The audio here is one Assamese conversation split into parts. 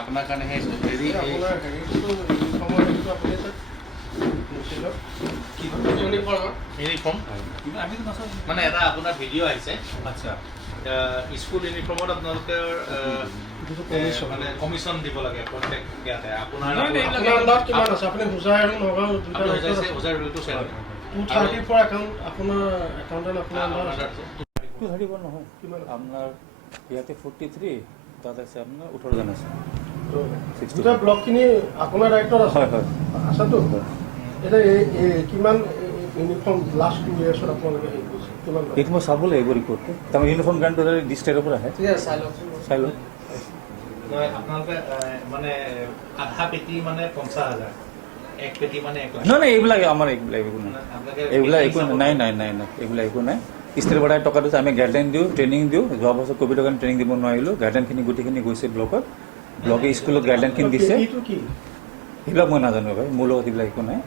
আপোনাৰ কাৰণে সেই হেৰি ইউনিফৰ্ম মানে এটা আপোনাৰ ভিডিঅ' আহিছে আচ্ছা স্কুল ইউনিফৰ্মত আপোনালোকে মানে কমিশ্যন দিব লাগে প্ৰত্যেক ইয়াতে আপোনাৰ আপনাৰ ইয়াতে 43 তাত আছে আপনাৰ 18 জন আছে দুটা ব্লকখিনি আপোনাৰ দায়িত্বত আছে হয় হয় আছাতো এটা কিমান ইউনিফৰ্ম লাষ্ট 2 ইয়াৰ্ছত আপোনালোকে হেৰি কৰিছে কিমান এইটো মই চাব লাগিব ৰিপৰ্টটো তাৰ ইউনিফৰ্ম গ্ৰাণ্ট ডিষ্ট্ৰিক্টৰ পৰা আহে চাই লওক আপোনালোকে মানে আধা পেটি মানে 50,000 এক পেটি মানে 1 লাখ নাই এইবিলাক আমাৰ এইবিলাক একো নাই এইবিলাক একো নাই নাই নাই নাই এইবিলাক একো নাই ষ্টেট বৰ্ডাৰ টকা দিছে আমি গাইডলাইন দিওঁ ট্ৰেইনিং দিওঁ যোৱা বছৰ ক'ভিডৰ কাৰণে ট্ৰেইনিং দিব নোৱাৰিলোঁ গাইডলাইনখিনি গোটেইখিনি গৈছে ব্লকত ব্লকে স্কুলত গাইডলাইনখিনি দিছে সেইবিলাক মই নাজানো ভাই মোৰ লগত এইবিলাক একো নাই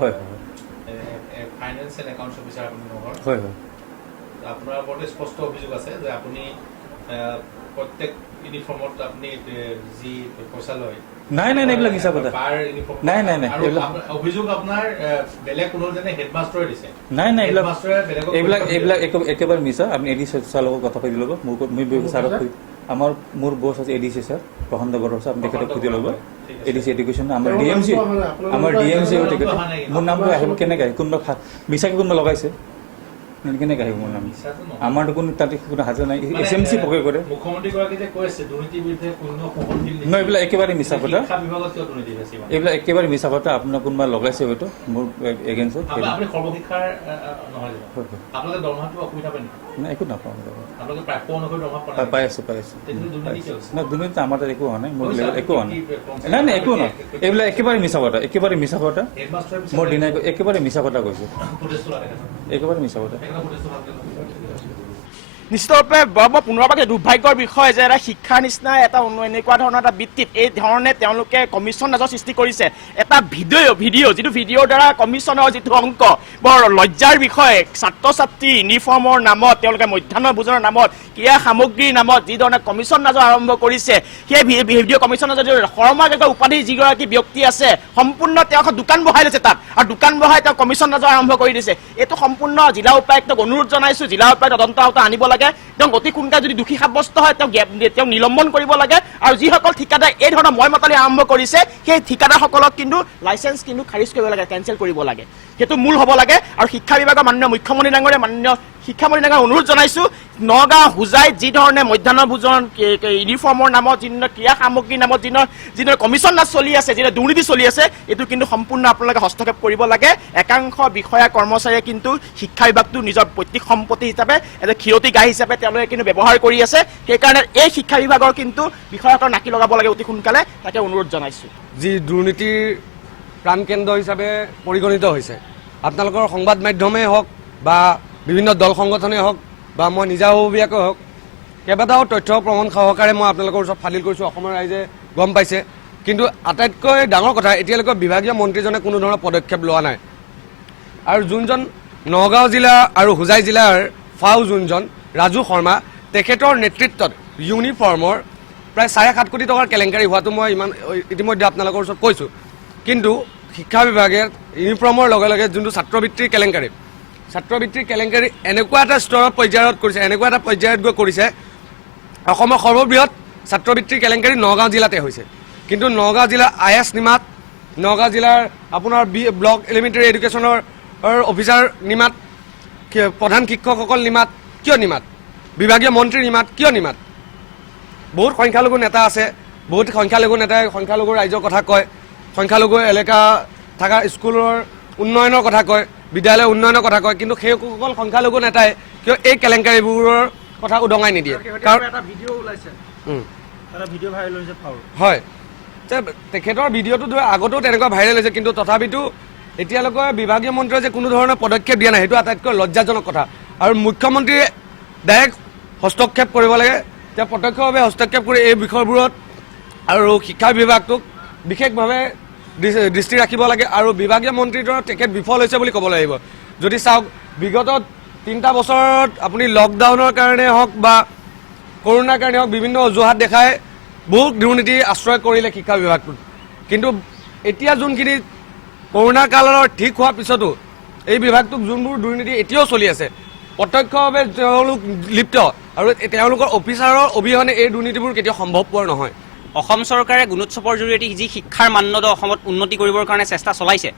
হয় হয় ফাইনেন্সিয়েল একাউণ্টছ অফিচাৰ আপুনি নহয় হয় হয় আপোনাৰ ওপৰতে স্পষ্ট অভিযোগ আছে যে আপুনি প্ৰত্যেক ইউনিফৰ্মত আপুনি যি পইচা লয় নাই নাই নাই এইবিলাক মিছা কথা নাই নাই নাই অভিযোগ আপোনাৰ বেলেগ কোনো জনে হেডমাষ্টাৰে দিছে নাই নাই এইবিলাক এইবিলাক একেবাৰে মিছা আপুনি এডিচি ছাৰৰ লগত কথা পাতি ল'ব মোৰ ছাৰক আমাৰ মোৰ বছ আছে এডিচি ছাৰ প্ৰশান্ত বড়ো ছাৰ আপুনি তেখেতক সুধি ল'ব এডিচি এডুকেশ্যন আমাৰ ডিএমচি তেখেত মোৰ নামটো আহিব কেনেকৈ আহে কোনোবা মিছাকৈ কোনোবা লগাইছে কেনেকৈ আহিব মোৰ নাম আমাৰতো কোনো তাতে কোনো হাজাৰ নাই SMC পকে কৰে নহয় এইবিলাক একেবাৰে মিছা কথা এইবিলাক একেবাৰে মিছা কথা আপোনাৰ কোনোবা লগাইছে হয়তো মোৰ এগেইনষ্টত নাই একো নাপাওঁ পাই আছোঁ নাই দুৰ্নীতি আমাৰ তাত একো হোৱা নাই মোৰ একো হোৱা নাই নাই নাই একো নহয় এইবিলাক একেবাৰে মিছা কথা একেবাৰে মিছা কথা মই ডিনাই একেবাৰে মিছা কথা কৈছোঁ একেবাৰে মিছা কথা নিশ্চিতভাৱে বৰ পুনৰবাৰে দুৰ্ভাগ্যৰ বিষয় যে এটা শিক্ষাৰ নিচিনা এটা এনেকুৱা ধৰণৰ এটা বৃত্তিত এই ধৰণে তেওঁলোকে কমিশ্যন নাজৰ সৃষ্টি কৰিছে এটা ভিডিঅ' যিটো ভিডিঅ'ৰ দ্বাৰা কমিশ্যনৰ যিটো অংক বৰ লজ্জাৰ বিষয় ছাত্ৰ ছাত্ৰী ইউনিফৰ্মৰ নামত তেওঁলোকে মধ্যাহ্ন ভোজনৰ নামত ক্ৰীড়া সামগ্ৰীৰ নামত যিধৰণে কমিশ্যন নাজৰ আৰম্ভ কৰিছে সেই ভিডিঅ' কমিশ্যন নাজৰ শৰ্মা গগৈ উপাধি যিগৰাকী ব্যক্তি আছে সম্পূৰ্ণ তেওঁ দোকান বহাই লৈছে তাত আৰু দোকান বহাই তেওঁ কমিশ্যন নাজৰ আৰম্ভ কৰি দিছে এইটো সম্পূৰ্ণ জিলা উপায়ুক্তক অনুৰোধ জনাইছোঁ জিলা উপায়ুক্ত তদন্ত আনিব লাগে তেওঁ অতি সোনকালে যদি দোষী সাব্যস্ত হয় তেওঁ নিলম্বন কৰিব লাগে আৰু যিসকল ঠিকাদাৰ এই ধৰণৰ মই মতালি আৰম্ভ কৰিছে সেই ঠিকাদাৰসকলক কিন্তু লাইচেন্স কিন্তু খাৰিজ কৰিব লাগে কেঞ্চেল কৰিব লাগে সেইটো মূল হ'ব লাগে আৰু শিক্ষা বিভাগৰ মাননীয় মুখ্যমন্ত্ৰী ডাঙৰীয়া মাননীয় শিক্ষামন্ত্ৰী ডাঙৰীয়া অনুৰোধ জনাইছোঁ নগাঁও হোজাই যি ধৰণে মধ্যাহ্ন ভোজন ইউনিফৰ্মৰ নামত যিধৰণে ক্ৰীড়া সামগ্ৰীৰ নামত যিধৰণে কমিশ্যন নাচ চলি আছে যিধৰণে দুৰ্নীতি চলি আছে এইটো কিন্তু সম্পূৰ্ণ আপোনালোকে হস্তক্ষেপ কৰিব লাগে একাংশ বিষয়া কৰ্মচাৰীয়ে কিন্তু শিক্ষা বিভাগটো নিজৰ পৈতৃক সম্পত্তি হিচাপে এটা ক্ষীৰতী গাই হিচাপে তেওঁলোকে কিন্তু ব্যৱহাৰ কৰি আছে সেইকাৰণে এই শিক্ষা বিভাগৰ কিন্তু বিষয়াসকলক নাকি লগাব লাগে অতি সোনকালে তাকে অনুৰোধ জনাইছোঁ যি দুৰ্নীতিৰ প্ৰাণকেন্দ্ৰ হিচাপে পৰিগণিত হৈছে আপোনালোকৰ সংবাদ মাধ্যমেই হওক বা বিভিন্ন দল সংগঠনেই হওক বা মই নিজাববীয়াকৈ হওক কেইবাটাও তথ্য প্ৰমাণ সহকাৰে মই আপোনালোকৰ ওচৰত ফাদিল কৰিছোঁ অসমৰ ৰাইজে গম পাইছে কিন্তু আটাইতকৈ ডাঙৰ কথা এতিয়ালৈকে বিভাগীয় মন্ত্ৰীজনে কোনো ধৰণৰ পদক্ষেপ লোৱা নাই আৰু যোনজন নগাঁও জিলা আৰু হোজাই জিলাৰ ফাও যোনজন ৰাজু শৰ্মা তেখেতৰ নেতৃত্বত ইউনিফৰ্মৰ প্ৰায় 7.5 কোটি টকাৰ কেলেংকাৰী হোৱাটো মই ইতিমধ্যে আপোনালোকৰ ওচৰত কৈছোঁ কিন্তু শিক্ষা বিভাগে ইউনিফৰ্মৰ লগে লগে যোনটো ছাত্ৰবৃত্তিৰ কেলেংকাৰী এনেকুৱা এটা স্তৰত পৰ্যায়ত কৰিছে এনেকুৱা এটা পৰ্যায়ত গৈ কৰিছে অসমৰ সৰ্ববৃহৎ ছাত্ৰবৃত্তিৰ কেলেংকাৰী নগাঁও জিলাতে হৈছে কিন্তু নগাঁও জিলাৰ IS নিমাত নগাঁও জিলাৰ আপোনাৰ ব্লক এলিমেণ্টাৰী এডুকেশ্যনৰ অফিচাৰ নিমাত প্ৰধান শিক্ষকসকল নিমাত কিয় নিমাত বিভাগীয় মন্ত্ৰী নিমাত কিয় নিমাত বহুত সংখ্যালঘু নেতা আছে বহুত সংখ্যালঘু নেতাই সংখ্যালঘু ৰাইজৰ কথা কয় সংখ্যালঘু এলেকা থকা স্কুলৰ উন্নয়নৰ কথা কয় বিদ্যালয় উন্নয়নৰ কথা কয় কিন্তু সেইসকল সংখ্যালঘু নেতাই কিয় এই কেলেংকাৰীবোৰৰ কথা উদঙাই নিদিয়ে কাৰণ এটা ভিডিঅ' ওলাইছে এটা ভিডিঅ' ভাইৰেল হৈছে হয় তেখেতৰ ভিডিঅ'টো আগতেও তেনেকুৱা ভাইৰেল হৈছে কিন্তু তথাপিতো এতিয়ালৈকে বিভাগীয় মন্ত্ৰীয়ে যে কোনো ধৰণৰ পদক্ষেপ দিয়া নাই সেইটো আটাইতকৈ লজ্জাজনক কথা আৰু মুখ্যমন্ত্ৰীয়ে ডাইৰেক্ট হস্তক্ষেপ কৰিব লাগে তেওঁ প্ৰত্যক্ষভাৱে হস্তক্ষেপ কৰি এই বিষয়বোৰত আৰু শিক্ষা বিভাগটোক বিশেষভাৱে দৃষ্টি ৰাখিব লাগে আৰু বিভাগীয় মন্ত্ৰীৰ তেখেত বিফল হৈছে বুলি ক'ব লাগিব যদি চাওক বিগত 3টা বছৰত আপুনি লকডাউনৰ কাৰণে হওক বা কৰোনাৰ কাৰণে হওক বিভিন্ন অজুহাত দেখাই বহুত দুৰ্নীতি আশ্ৰয় কৰিলে শিক্ষা বিভাগটোত কিন্তু এতিয়া যোনখিনি কৰোণা কালৰ ঠিক হোৱাৰ পিছতো এই বিভাগটোক যোনবোৰ দুৰ্নীতি এতিয়াও চলি আছে প্ৰত্যক্ষভাৱে তেওঁলোক লিপ্ত আৰু তেওঁলোকৰ অফিচাৰৰ অবিহনে এই দুৰ্নীতিবোৰ কেতিয়াও সম্ভৱপৰ নহয় অসম চৰকাৰে গুণোৎসৱৰ জৰিয়তে যি শিক্ষাৰ মানদণ্ড অসমত উন্নতি কৰিবৰ কাৰণে চেষ্টা চলাইছে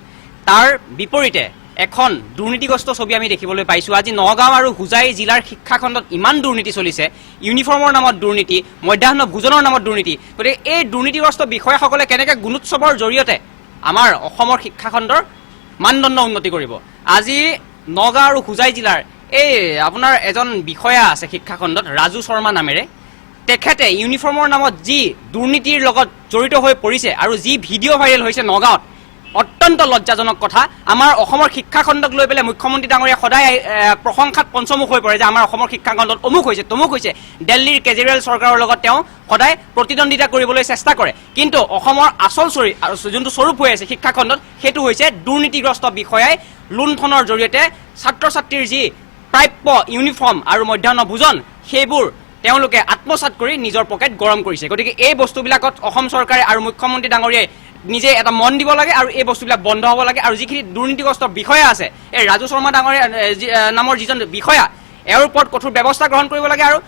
তাৰ বিপৰীতে এখন দুৰ্নীতিগ্ৰস্ত ছবি আমি দেখিবলৈ পাইছোঁ আজি নগাঁও আৰু হোজাই জিলাৰ শিক্ষাখণ্ডত ইমান দুৰ্নীতি চলিছে ইউনিফৰ্মৰ নামত দুৰ্নীতি মধ্যাহ্ন ভোজনৰ নামত দুৰ্নীতি গতিকে এই দুৰ্নীতিগ্ৰস্ত বিষয়াসকলে কেনেকৈ গুণোৎসৱৰ জৰিয়তে আমাৰ অসমৰ শিক্ষাখণ্ডৰ মানদণ্ড উন্নতি কৰিব আজি নগাঁও আৰু হোজাই জিলাৰ এই আপোনাৰ এজন বিষয়া আছে শিক্ষাখণ্ডত ৰাজু শৰ্মা নামেৰে তেখেতে ইউনিফৰ্মৰ নামত যি দুৰ্নীতিৰ লগত জড়িত হৈ পৰিছে আৰু যি ভিডিঅ' ভাইৰেল হৈছে নগাঁৱত অত্যন্ত লজ্জাজনক কথা আমাৰ অসমৰ শিক্ষাখণ্ডক লৈ পেলাই মুখ্যমন্ত্ৰী ডাঙৰীয়া সদায় প্ৰশংসাত পঞ্চমুখ হৈ পৰে যে আমাৰ অসমৰ শিক্ষাখণ্ডত অমুক হৈছে তমুক হৈছে দিল্লীৰ কেজৰিৱাল চৰকাৰৰ লগত তেওঁ সদায় প্ৰতিদ্বন্দ্বিতা কৰিবলৈ চেষ্টা কৰে কিন্তু অসমৰ আচল যোনটো স্বৰূপ হৈ আছে শিক্ষাখণ্ডত সেইটো হৈছে দুৰ্নীতিগ্ৰস্ত বিষয়াই লুণ্ঠনৰ জৰিয়তে ছাত্ৰ ছাত্ৰীৰ যি প্ৰাপ্য ইউনিফৰ্ম আৰু মধ্যাহ্ন ভোজন সেইবোৰ তেওঁলোকে আত্মসাৎ কৰি নিজৰ পকেট গৰম কৰিছে গতিকে এই বস্তুবিলাকত অসম চৰকাৰে আৰু মুখ্যমন্ত্ৰী ডাঙৰীয়াই নিজে এটা মন দিব লাগে আৰু এই বস্তুবিলাক বন্ধ হ'ব লাগে আৰু যিখিনি দুৰ্নীতিগ্ৰস্ত বিষয়া আছে এই ৰাজু শৰ্মা ডাঙৰীয়া নামৰ যিজন বিষয়া এওঁৰ ওপৰত কঠোৰ ব্যৱস্থা গ্ৰহণ কৰিব লাগে আৰু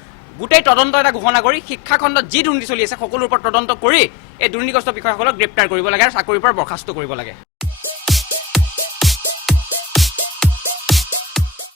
গোটেই তদন্ত এটা ঘোষণা কৰি শিক্ষাখণ্ডত যি দুৰ্নীতি চলি আছে সকলোৰ ওপৰত তদন্ত কৰি এই দুৰ্নীতিগ্ৰস্ত বিষয়াসকলক গ্ৰেপ্তাৰ কৰিব লাগে আৰু চাকৰিৰ পৰা বৰ্খাস্ত কৰিব লাগে